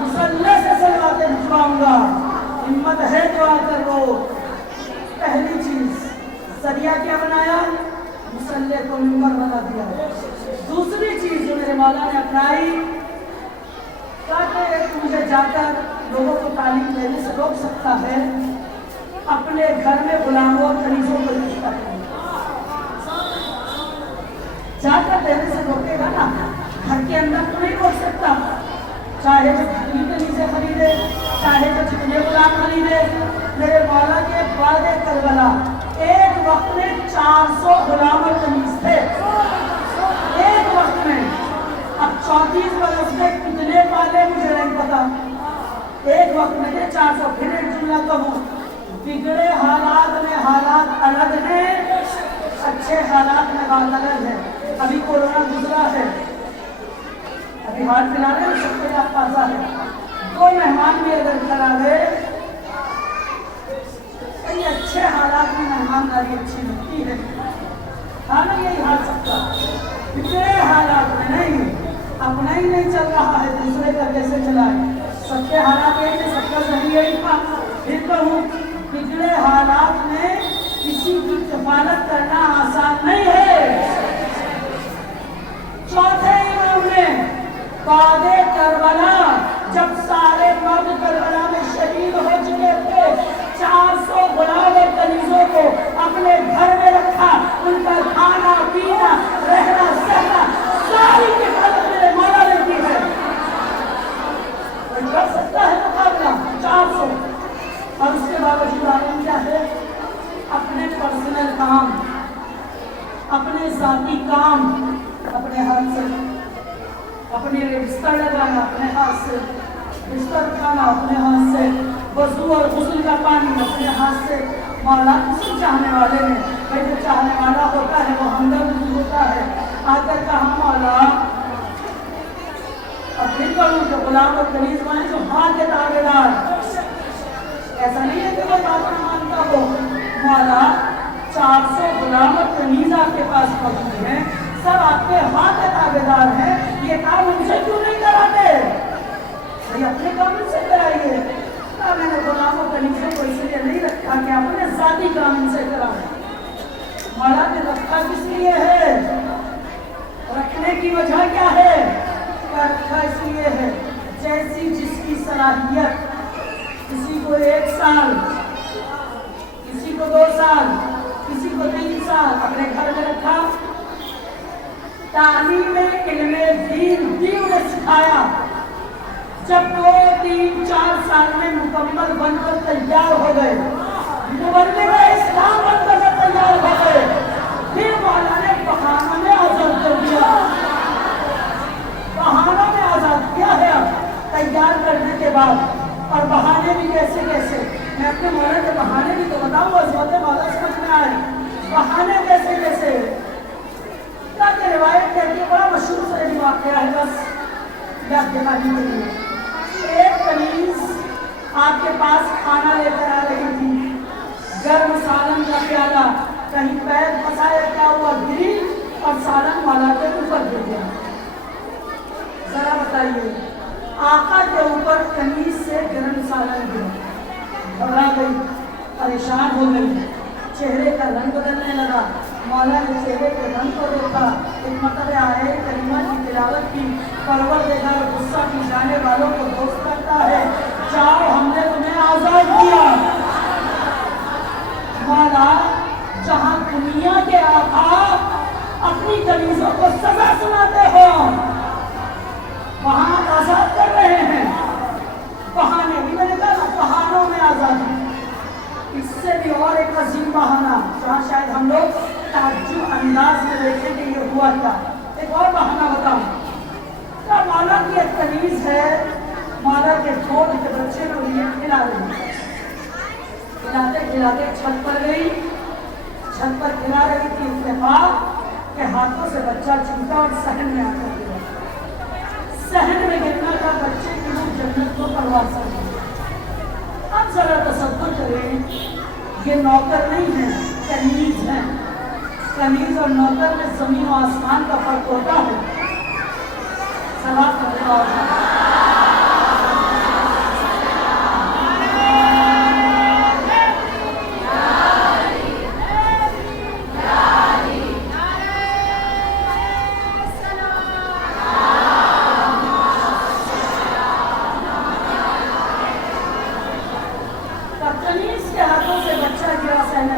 मुसल्ले से सलवातें भिजवाऊंगा, हिम्मत है तो आकर रोक। पहली चीज जरिया क्या बनाया? मुसल्ले को मिंबर बना दिया। दूसरी चीज जो मेरे मौला ने अपनाई, मुझे जाकर लोगों को तालीम देने से रोक सकता है, अपने घर में गुलामों और खलीजों को लिखता है। जाकर देने से रोकेगा ना, घर के अंदर तो नहीं रोक सकता। चाहे जो जितनी कनीज़ें खरीदे, चाहे जो जितने गुलाम खरीदे। मेरे मौला के बाद करबला एक वक्त में 400 गुलाम और कनीज थे, एक वक्त में। अब 34 बरस में कितने पाले मुझे नहीं पता। एक वक्त में थे 400। फिर एक जुमला कहूँ, बिगड़े हालात में हालात अलग हैं, अच्छे हालात में बात अलग है। अभी कोरोना गुजरा है, अभी हाल फिलहाल में सबके याद ताज़ा है। कोई मेहमान भी अगर घर आ गए, कई अच्छे हालात में मेहमानदारी अच्छी मिलती है। हाँ ना, यही हाल सबका, बिगड़े हालात में नहीं। अपना ही नहीं चल रहा है, दूसरे का कैसे चलाए? सबके हालात एक का ज़हन यही था। फिर कहूँ बिगड़े हालात में किसी की किफालत करना आसान नहीं है। चौथे इमाम ने बादे करबला, जब सारे मर्द करबला में शहीद हो चुके थे, 400 गुलाम और कनीजों को अपने घर में रखा। उनका खाना पीना रहना सहना सारी किफायत मेरे मौला ने की है। कोई कर सकता है मुकाबला? 400। और उसके बावजूद आलम क्या है? अपने पर्सनल काम, अपने जाती काम अपने हाथ से, अपने बिस्तर लगाना अपने हाथ से, बिस्तर खाना अपने हाथ से, वजू और गुस्ल का पानी अपने हाथ से। मौला किसी चाहने वाले ने, भाई जो चाहने वाला होता है वो हमदर्द भी होता है। आकर कहा मौला, और फिर कहूँ जो गुलाम और कनीज माने जो हाथ के ताबेदार, ऐसा नहीं है कि कोई बात न मानता हो। मौला 400 गुलाम और कनीज आपके पास मौजूद हैं, सब आपके हाथ के ताबेदार हैं, ये काम उनसे क्यों नहीं कराते? भाई अपने काम इनसे कराइए। मैंने गुलाम और कनीजों को इसलिए नहीं रखा कि अपने जाती काम इनसे कराएं। मौला ने रखा किस लिए है? रखने की वजह क्या है? रखा इसलिए है जैसी जिसकी सलाहियत, किसी को 1 साल, किसी को 2 साल, किसी को 3 साल अपने घर में रखा। तालीम इल्मे दीन भी उन्हें सिखाया। जब 2, 3, 4 साल में मुकम्मल बनकर तैयार हो गए, मुबल्लिग़ इस्लाम बनकर तैयार हो गए, फिर मौला ने बहानों में आजाद कर दिया। बहानों में आजाद किया है तैयार करने के बाद। और बहाने भी कैसे कैसे, मैं अपने मौला के बहाने भी तो बताऊँ, अज़मत मौला समझ में आए। बहाने कैसे कैसे की रिवायत कहती है, बड़ा मशहूर सही वाक़या है, बस याद दिलाने के लिए। एक कनीज आपके पास खाना लेकर आ रही थी, गर्म सालन का प्याला, कहीं पैर फंसाया क्या हुआ, गिरी और सालन वाला के ऊपर गिर गया। जरा बताइए, आका के ऊपर कनीज से गर्म सालन गिरा, घबरा गई, परेशान हो गई, चेहरे का रंग बदलने लगा। मौला ने चेहरे के रंग को देखा, एक मतलब आए करीमा की तिलावत की, परवरदिगार गुस्सा की जाने वालों को दोस्त करता है, जाओ हमने तुम्हें आजाद किया। मौला जहाँ दुनिया के आका अपनी कनीजों को सजा सुनाते हो, वहाँ आजाद कर रहे हैं। बहाने भी मैंने कहा बहानों में आजादी। इससे भी और एक अजीम बहाना जहाँ शायद हम लोग ताज्जुब अंदाज में देखें कि ये हुआ क्या। एक और बहाना बताऊं, क्या मौला की एक कनीज है, मौला के गोद के बच्चे को लिए खिला रही है, खिलाते खिलाते छत पर गई, छत पर खिला रही थी, इत्तेफाक के हाथों से बच्चा छूटा और सहन में आकर गिरा। सहन में गिरना का बच्चे की रूह जन्नत को परवास कर गई। अब जरा तसव्वुर करें, ये नौकर नहीं है, कनीज है। कनीज और नौकर में जमीन और आसमान का फर्क होता है। सलात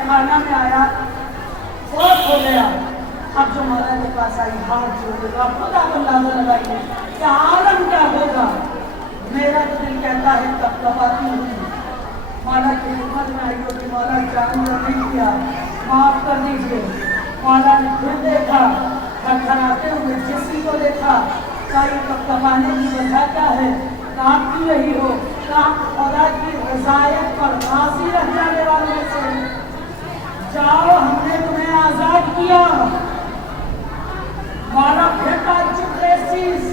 खाना में आया, बहुत हो गया। अब जो मौला के पास आई, हाथ जोड़ेगा, खुद आप अंदाजा लगाइए कि आलम क्या होगा। मेरा तो दिल कहता है कब कबाती हुई, मौला की खिदमत में आई होगी, मौला जान नहीं किया, माफ कर दीजिए। मौला ने फिर देखा, खड़खड़ाते हुए जिस्म को देखा, क्या ये कपकपाने की वजह क्या है, काम की रही हो, काम खुदा की रज़ायत पर राज़ी रह जाने वालों से। जाओ हमने तुम्हें आजाद किया। मौला फिर ताज्जुब चीज,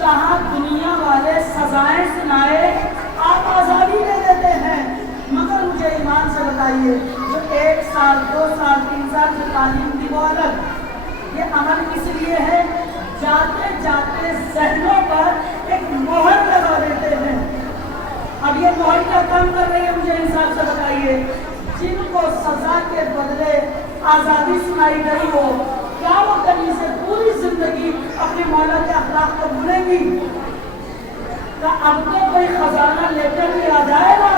जहाँ दुनिया वाले सजाएं सुनाए आप आजादी दे देते हैं, मगर मुझे ईमान से बताइए, जो 1 साल 2 साल 3 साल की तालीम दी वो अलग, ये अमल किस लिए है? जाते जाते जहनों पर एक मोहर लगा देते हैं। अब ये मोहर क्या काम कर रही है, मुझे हिसाब से बताइए। जिनको सजा के बदले आजादी सुनाई गई हो, क्या वो कहीं से पूरी जिंदगी अपने मौला के अखलाक को भूलेंगी? तो अब तो कोई खजाना लेकर भी आ जाएगा।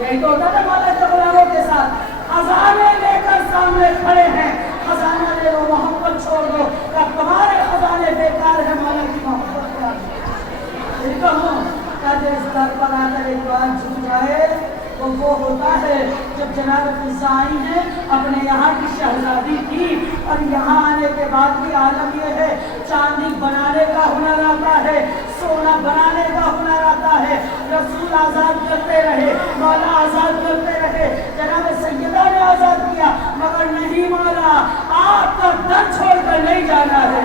यही तो होता था मौला के गुलामों के साथ, खजाने लेकर सामने खड़े हैं, खजाना ले लो, मोहब्बत छोड़ दो, या तुम्हारे खजाने बेकार है, मौला की मोहब्बत क्या है? जिस दर पर आकर एक बार झुक जाए वो होता है जब जनाब फिजाई है अपने यहाँ की शहजादी थी, और यहाँ आने के बाद भी आलम ये है, चांदी बनाने का हुनर आता है, सोना बनाने का हुनर आता है। रसूल आज़ाद करते रहे, मौला आज़ाद करते रहे, जनाब सैयदा ने आज़ाद किया, मगर नहीं मौला, आपका दर छोड़कर नहीं जाना है।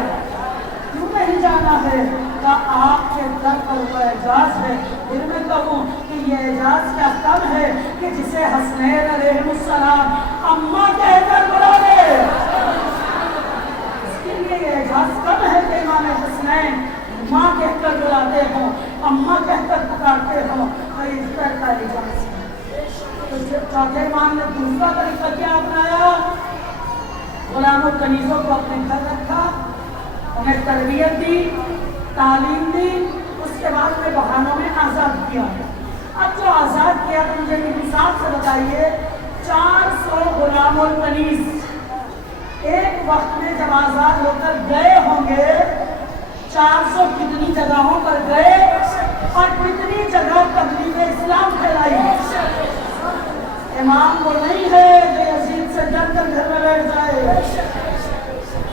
क्यों नहीं जाना है? का आपके दर पर वो एजाज है। फिर मैं कहूँ कि ये एजाज क्या कम है कि जिसे हसनैन अलैहिस्सलाम अम्मा कहकर बुला ले, इसके लिए ये एजाज कम है कि इमाम हसनैन माँ कहकर बुलाते हो, अम्मा कहकर पुकारते हो, तो इस तरह का एजाज है। तो चौथे इमाम ने दूसरा तरीका क्या अपनाया? गुलामों कनीज़ों को अपने घर रखा, उन्हें तरबियत दी, तालीम दी, उसके बाद में बहानों में आज़ाद किया। अब जो आज़ाद किया तो मुझे हिसाब से बताइए, 400 गुलाम और कनीज़ एक वक्त में जब आज़ाद होकर गए होंगे, 400 कितनी जगहों पर गए और कितनी जगह तबलीग इस्लाम फैलाई। इमाम वो नहीं है जो यजीद से डर कर घर में बैठ जाए,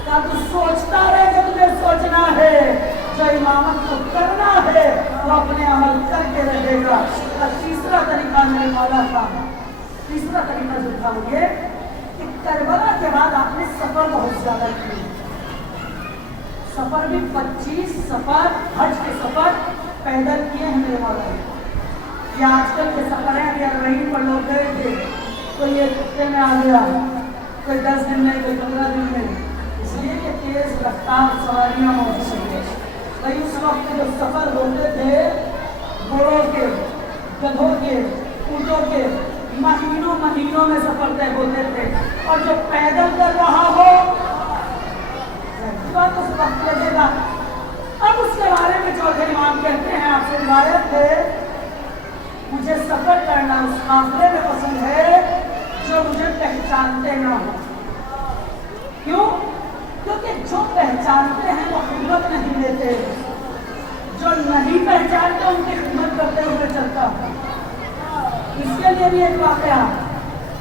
क्या तू सोचता रहे कि तुझे सोचना है, जो इमामत को करना है वो अपने अमल करके रहेगा। और तीसरा तरीका मेरे मौला का, तीसरा तरीका जो था वो ये कि करबला के बाद आपने सफर बहुत ज्यादा किए, सफर भी 25 सफर, हज के सफर पैदल किए हैं मेरे मौला ने। या आजकल के सफर हैं, या वहीं पर लोग गए थे, कोई एक हफ्ते में आ गया, कोई 10 दिन में, कोई 15 दिन में, इसलिए कि तेज रफ्तार सवारियाँ मौजूद हैं। भाई उस वक्त जो सफ़र होते थे घोड़ों के, गधों के, ऊँटों के, महीनों महीनों में सफ़र तय होते थे, और जो पैदल कर रहा हो बात उस वक्त लगेगा। अब उसके बारे में चौधरी इमाम कहते हैं, आपसे रिवायत है, मुझे सफ़र करना उस काफिले में पसंद है जो मुझे पहचानते ना हो। क्यों? क्योंकि जो पहचानते हैं वो खिदमत नहीं लेते, जो नहीं पहचानते उनकी खिदमत करते हुए चलता है। इसके लिए भी एक वाक़या,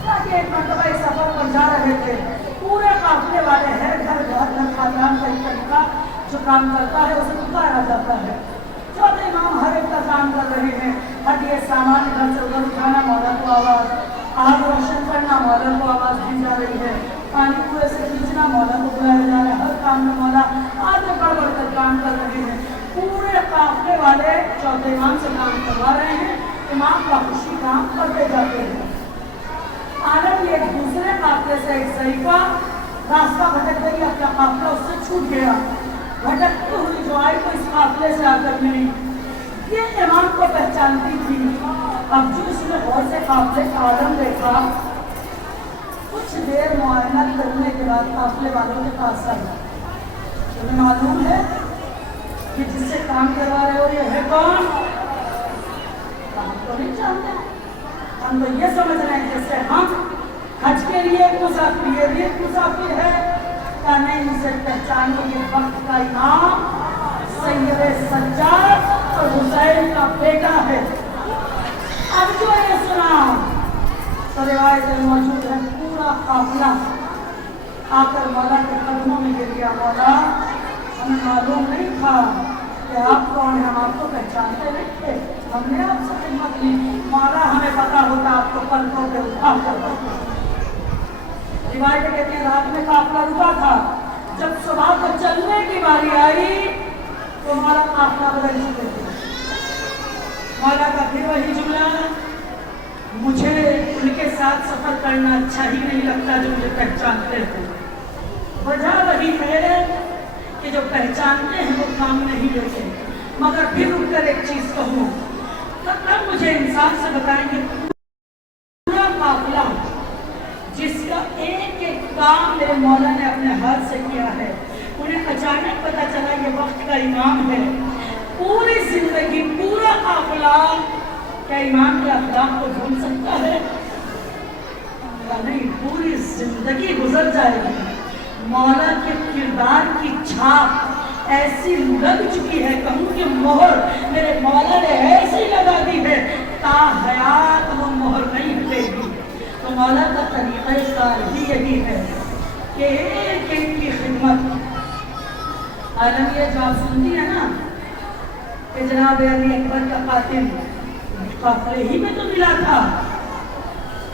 ताकि एक मरतबा इस सफ़र पर जा रहे थे, पूरे काफिले वाले हैं, घर खानदान का एक तरीका जो काम करता है उसे पुकारा जाता है। चौधरी इमाम हर एक का काम कर रहे हैं, हर ये सामान इधर से उधर उठाना मौला को आवाज़, आग रोशन करना मौला को आवाज़ दी जा रही है, पानी कुएं से खींचना मौला को बुलाया जा रहा है, हर काम में मौला आगे बढ़ बढ़ कर काम कर रहे हैं। पूरे काफिले वाले चौधरी इमाम से काम करवा रहे हैं, इमाम का खुशी काम करते जाते हैं। आलम एक दूसरे काफिले से एक सहीफा रास्ता भटक गई, अपना काफिला उससे छूट गया, भटकती हुई जो आई तो इस काफिले से आकर मिली, ये इमाम को पहचानती थी। अब जो उसने बहुत से काफिले का आलम देखा, कुछ देर मुआयना करने के बाद काफिले वालों के पास आया, तुम्हें मालूम है कि जिससे काम करवा रहे हो ये है कौन? हम तो नहीं जानते, हम तो ये समझ रहे हैं जैसे हम हज के लिए एक मुसाफिर, ये भी एक मुसाफिर है। क्या नहीं, उसे पहचानो, ये वक्त का इमाम सैयद सज्जाद और हुसैन का बेटा है। अब जो ये सुना तो रिवायत मौजूद है, पूरा काफिला आकर मौला के कदमों में गिर गया, मौला हमें मालूम नहीं था कि आप कौन हैं, हम आपको पहचानते नहीं थे, हमने आपसे खिदमत की, मौला हमें पता होता आपको पलकों पे उठा कर। रिवायत कहते हैं रात में काफिला रुका था, जब सुबह को चलने की बारी आई तो मौला काफिला बदल चुके थे। मौला का फिर वही जुमला, मुझे उनके साथ सफर करना अच्छा ही नहीं लगता जो मुझे पहचानते हैं। वजह वही है कि जो पहचानते हैं वो काम नहीं लेते। मगर फिर उठकर एक चीज कहूँ, اب مجھے انسان سے بتائیں کہ پورا قافلہ جس کا ایک ایک کام میرے مولا نے اپنے ہاتھ سے کیا ہے، انہیں اچانک پتا چلا یہ وقت کا امام ہے، پوری زندگی پورا قافلہ کیا امام کے اخلاق کو بھول سکتا ہے؟ نہیں، پوری زندگی گزر جائے گی، مولا کے کردار کی چھاپ ایسی لگ چکی ہے، کہوں کہ مہر میرے مولا نے ایسی لگا دی ہے تا حیات وہ مہر نہیں ہٹے گی۔ تو مولا کا طریقہ کار بھی یہی ہے کہ ایک ایک کی خدمت۔ عالم یہ جو آپ سنتی ہے نا کہ جناب علی اکبر کا قاتل قافلے ہی میں تو ملا تھا،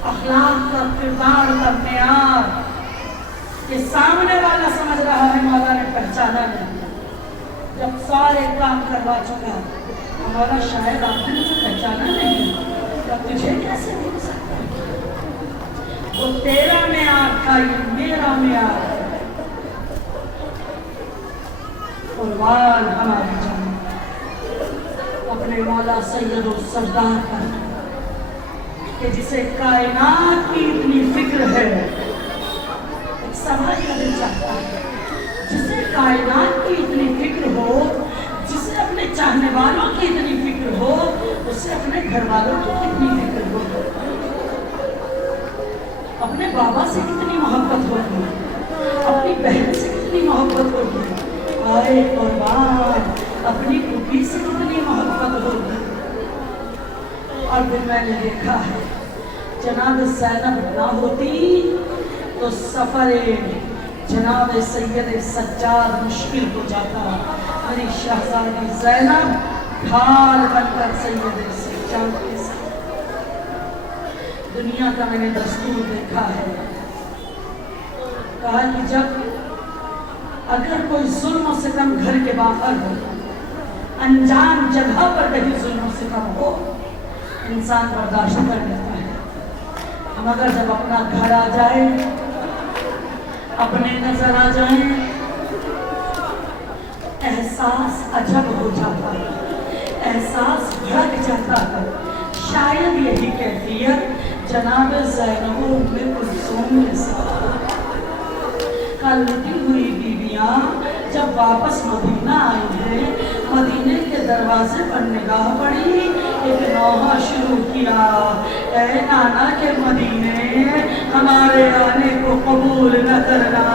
اخلاق کا کردار کا معیار کہ سامنے والا سمجھ رہا ہے مولا نے پہچانا نہیں، جب سارے کام کروا چکا مولا شاید آپ نے مجھے پہچانا نہیں، اب تجھے کیسے مل سکتا ہے؟ وہ تیرا معیار تھا، یہ میرا معیار ہے۔ قربان ہماری جان اپنے مولا سید و سردار پر کہ جسے کائنات کی اتنی فکر ہے، ایک سوال کا دل چاہتا ہے، جسے کائنات کی اتنی فکر ہو، جسے اپنے چاہنے والوں کی اتنی فکر ہو، اسے اپنے گھر والوں کی کتنی فکر ہو، اپنے بابا سے کتنی محبت ہوگی، اپنی بہن سے کتنی محبت ہوگی، آئے قربان اپنی پھوپھی سے کتنی محبت ہوگی۔ اور پھر میں نے دیکھا ہے جناب زینب نہ ہوتی تو سفر جناب سید سجاد مشکل ہو جاتا، میری شہزادی زینب ڈھال بن کر سید سجاد کے ساتھ۔ دنیا کا میں نے دستور دیکھا ہے، کہا کہ جب اگر کوئی ظلم و ستم گھر کے باہر ہو، انجان جگہ پر کہیں ظلم و ستم ہو، انسان برداشت کر لیتا ہے، مگر جب اپنا گھر آ جائے، اپنے نظر آ جائیں، احساس عجب ہو جاتا ہے، احساس بھڑک جاتا ہے۔ شاید یہی کیفیت جناب زینب و ام کلثوم کے ساتھ۔ کلتی ہوئی بیویاں جب واپس مدینہ آئی ہیں، مدینے کے دروازے پر نگاہ پڑی، ایک نوحہ شروع کیا، اے نانا کے مدینے ہمارے آنے کو قبول نہ کرنا،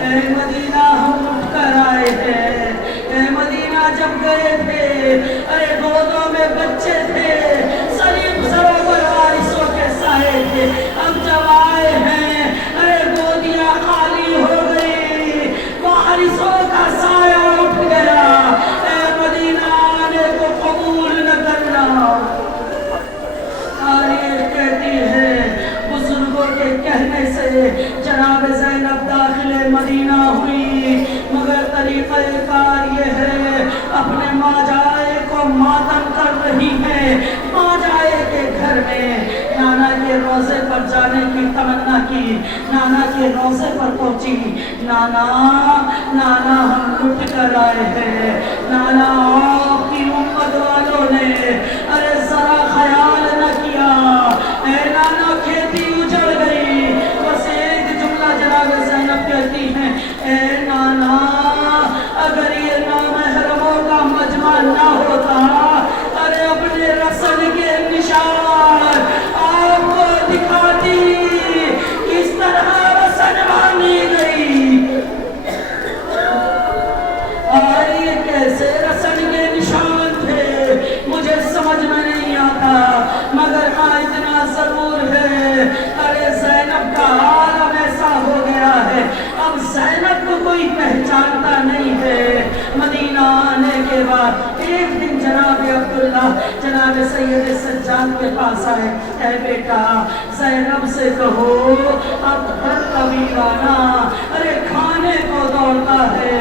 اے مدینہ ہم اٹھ کر آئے ہیں، اے مدینہ جب گئے تھے ارے گودوں میں بچے تھے، سلیم سروں پر وارثوں کے سائے تھے، اب جب آئے ہیں ارے گودیاں خالی ہو گئی، وارثوں کا سایہ اٹھ گیا، اے مدینہ آنے کو قبول نہ کرنا۔ تاریخ کہتی ہے بزرگوں کے کہنے سے جناب زینب داخل مدینہ ہوئی، مگر طریقہ کار یہ ہے اپنے ماجائے کو ماتم کر رہی ہے، ماجائے کے گھر میں نانا کے روزے پر جانے کی تمنا کی، نانا کے روزے پر پہنچی، نانا نانا ہم لٹ کر آئے ہیں، نانا آپ کی امت والوں نے ارے ذرا خیال نہ کیا، اے نانا کھیتی اجڑ گئی، بس ایک جملہ جناب زینب کہتی ہیں، اے نانا اگر یہ نامحرموں کا مجمع نہ ہوتا، ارے اپنے رسن کے نشان آپ کو دکھاتی، کس طرح رسن باندھی گئی، اور یہ کیسے رسن کے نشان تھے مجھے سمجھ میں نہیں آتا، مگر ہاں اتنا ضرور ہے ارے زینب کا عالم ایسا ہو گیا ہے، اب زینب کو کوئی پہچانتا نہیں ہے۔ مدینہ آنے کے بعد ایک دن جناب عبداللہ جناب سید سجاد کے پاس آئے، اے بیٹا زینب سے کہو اب گھر کا ویرانہ ارے کھانے کو دوڑتا ہے،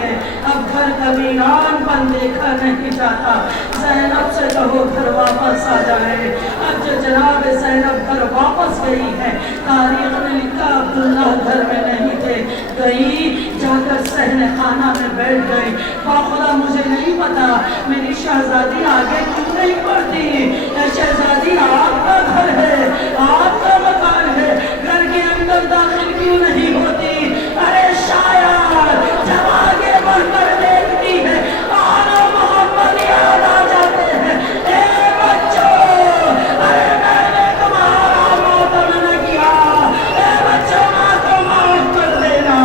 اب گھر کا ویران پن دیکھا نہیں جاتا، زینب سے کہو گھر واپس آ جائے۔ اب جو جناب زینب گھر واپس گئی ہے، تاریخ میں لکھا عبداللہ گھر میں نہیں تھے، گئی جا کر صحن خانہ میں بیٹھ گئی، باخدا مجھے نہیں پتا میری شہزادی آگے کیوں نہیں پڑتی. شہزادی آپ کا گھر ہے, آپ کا مکان ہے, گھر کے اندر داخل کیوں نہیں ہوتی؟ ارے شاید جب آگے بڑھ کر دیکھتی ہے آل محمد یاد آ جاتے ہیں. اے بچوں, ارے میں نے تمہارا ماتم نہ کیا, اے بچوں ماں کو معاف کر دینا.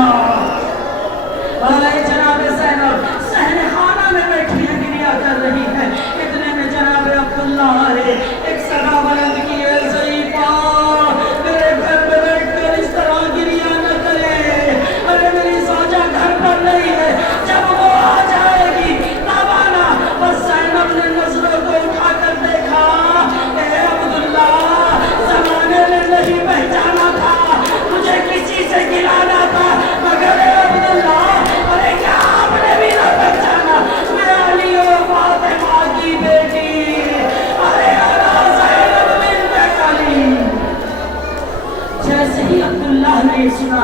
آئے جناب زینب صحن خانہ میں بیٹھی ہیں, گریا کر رہی ہیں. اتنے میں جناب عبداللہ آئے, ایک صدا بلند کی, اے ضعیفہ میرے گھر میں بیٹھ کر اس طرح گریا نہ کرے. ارے میری زوجہ گھر پر نہیں ہے, جب وہ آ جائے گی تب آنا. بس زینب نے نظروں کو اٹھا کر دیکھا, اے عبداللہ زمانے نے نہیں پہچانا تھا, مجھے کسی سے گرانا تھا, مگر اے عبداللہ ارے کیا آپ نے بھی نہ پہچانا, میں علی و فاطمہ کی بیٹی, ارے انا زینب بنت علی. جیسے ہی عبداللہ نے سنا